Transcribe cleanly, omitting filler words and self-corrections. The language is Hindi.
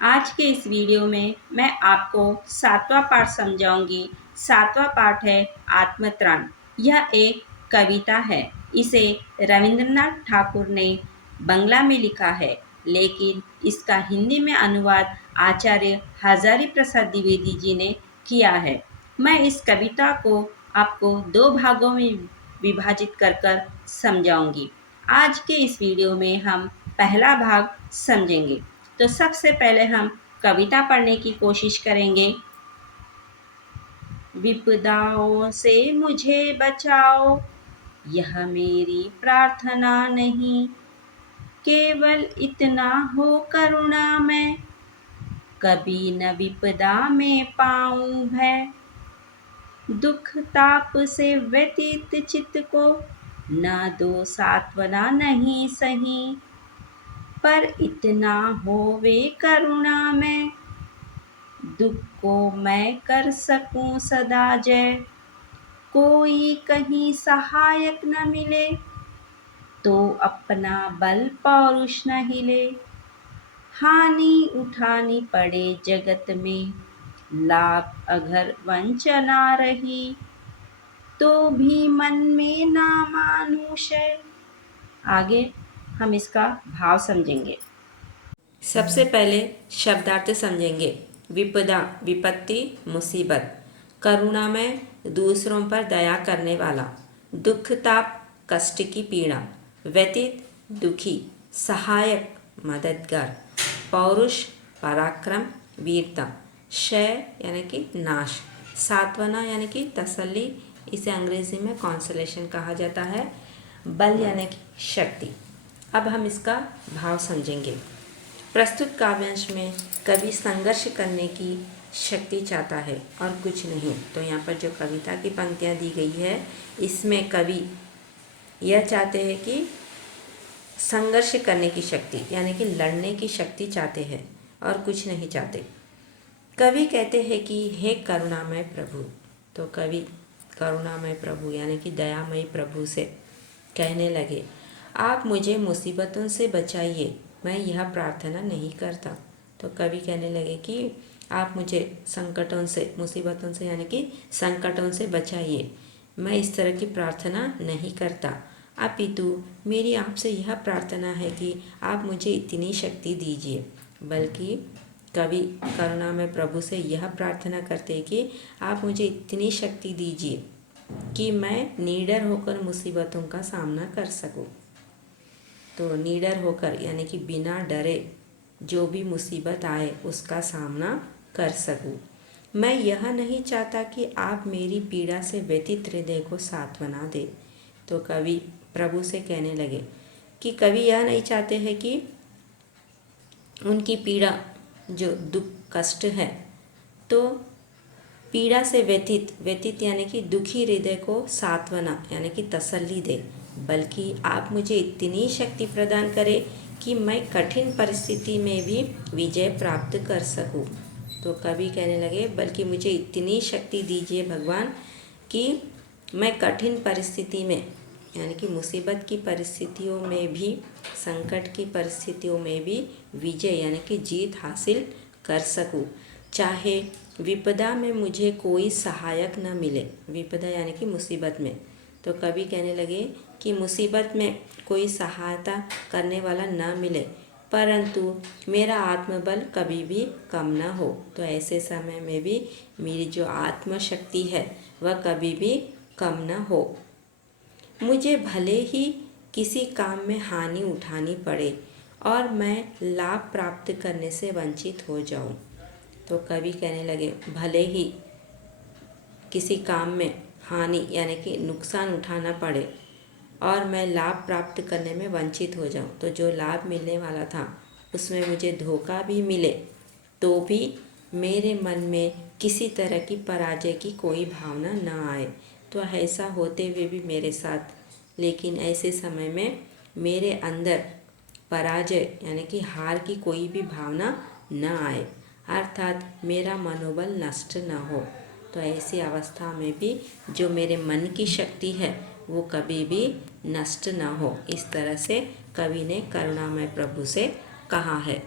आज के इस वीडियो में मैं आपको सातवां पाठ समझाऊंगी। सातवां पाठ है आत्मत्राण। यह एक कविता है। इसे रविंद्रनाथ ठाकुर ने बंगला में लिखा है, लेकिन इसका हिंदी में अनुवाद आचार्य हजारी प्रसाद द्विवेदी जी ने किया है। मैं इस कविता को आपको दो भागों में विभाजित कर कर समझाऊंगी। आज के इस वीडियो में हम पहला भाग समझेंगे। तो सबसे पहले हम कविता पढ़ने की कोशिश करेंगे। विपदाओं से मुझे बचाओ, यह मेरी प्रार्थना नहीं, केवल इतना हो करुणा में, कभी न विपदा में पाऊं भय। दुख ताप से व्यतीत चित्त को, न दो सांत्वना नहीं सही, पर इतना होवे करुणा में, दुख को मैं कर सकूं सदा जय। कोई कहीं सहायक न मिले, तो अपना बल पौरुष न हिले। हानि उठानी पड़े जगत में, लाभ अगर वंचना रही, तो भी मन में ना मानुषय। आगे हम इसका भाव समझेंगे। सबसे पहले शब्दार्थ समझेंगे। विपदा विपत्ति मुसीबत, करुणामय दूसरों पर दया करने वाला, दुख ताप कष्ट की पीड़ा, व्यतीत दुखी, सहायक मददगार, पौरुष पराक्रम वीरता, क्षय यानी कि नाश, सांत्वना यानी कि तसल्ली, इसे अंग्रेजी में कॉन्सोलेशन कहा जाता है, बल यानी कि शक्ति। अब हम इसका भाव समझेंगे। प्रस्तुत काव्यांश में कवि संघर्ष करने की शक्ति चाहता है और कुछ नहीं। तो यहाँ पर जो कविता की पंक्तियाँ दी गई है, इसमें कवि यह चाहते हैं कि संघर्ष करने की शक्ति यानी कि लड़ने की शक्ति चाहते हैं और कुछ नहीं चाहते। कवि कहते हैं कि हे करुणामय प्रभु। तो कवि करुणामय प्रभु यानी कि दयामय प्रभु से कहने लगे, आप मुझे मुसीबतों से बचाइए, मैं यह प्रार्थना नहीं करता। तो कवि कहने लगे कि आप मुझे संकटों से, मुसीबतों से यानी कि संकटों से बचाइए, मैं इस तरह की प्रार्थना नहीं करता। अपितु मेरी आपसे यह प्रार्थना है कि आप मुझे इतनी शक्ति दीजिए। बल्कि कवि करुणामय प्रभु से यह प्रार्थना करते हैं कि आप मुझे इतनी शक्ति दीजिए कि मैं निडर होकर मुसीबतों का सामना कर सकूं। तो निडर होकर यानी कि बिना डरे जो भी मुसीबत आए उसका सामना कर सकूं। मैं यह नहीं चाहता कि आप मेरी पीड़ा से व्यथित हृदय को सांत्वना दे। तो कवि प्रभु से कहने लगे कि कवि यह नहीं चाहते हैं कि उनकी पीड़ा जो दुख कष्ट है, तो पीड़ा से व्यथित यानी कि दुखी हृदय को सांत्वना यानी कि तसल्ली दे, बल्कि आप मुझे इतनी शक्ति प्रदान करें कि मैं कठिन परिस्थिति में भी विजय प्राप्त कर सकूं। तो कवि कहने लगे, बल्कि मुझे इतनी शक्ति दीजिए भगवान कि मैं कठिन परिस्थिति में यानी कि मुसीबत की परिस्थितियों में भी, संकट की परिस्थितियों में भी विजय यानी कि जीत हासिल कर सकूं। चाहे विपदा में मुझे कोई सहायक न मिले, विपदा यानी कि मुसीबत में। तो कवि कहने लगे कि मुसीबत में कोई सहायता करने वाला न मिले, परंतु मेरा आत्मबल कभी भी कम न हो। तो ऐसे समय में भी मेरी जो आत्मशक्ति है वह कभी भी कम न हो। मुझे भले ही किसी काम में हानि उठानी पड़े और मैं लाभ प्राप्त करने से वंचित हो जाऊं। तो कवि कहने लगे, भले ही किसी काम में हानि यानी कि नुकसान उठाना पड़े और मैं लाभ प्राप्त करने में वंचित हो जाऊं, तो जो लाभ मिलने वाला था उसमें मुझे धोखा भी मिले, तो भी मेरे मन में किसी तरह की पराजय की कोई भावना न आए। तो ऐसा होते हुए भी मेरे साथ, लेकिन ऐसे समय में मेरे अंदर पराजय यानी कि हार की कोई भी भावना न आए, अर्थात मेरा मनोबल नष्ट न हो। तो ऐसी अवस्था में भी जो मेरे मन की शक्ति है वो कभी भी नष्ट न हो। इस तरह से कवि ने करुणामय प्रभु से कहा है।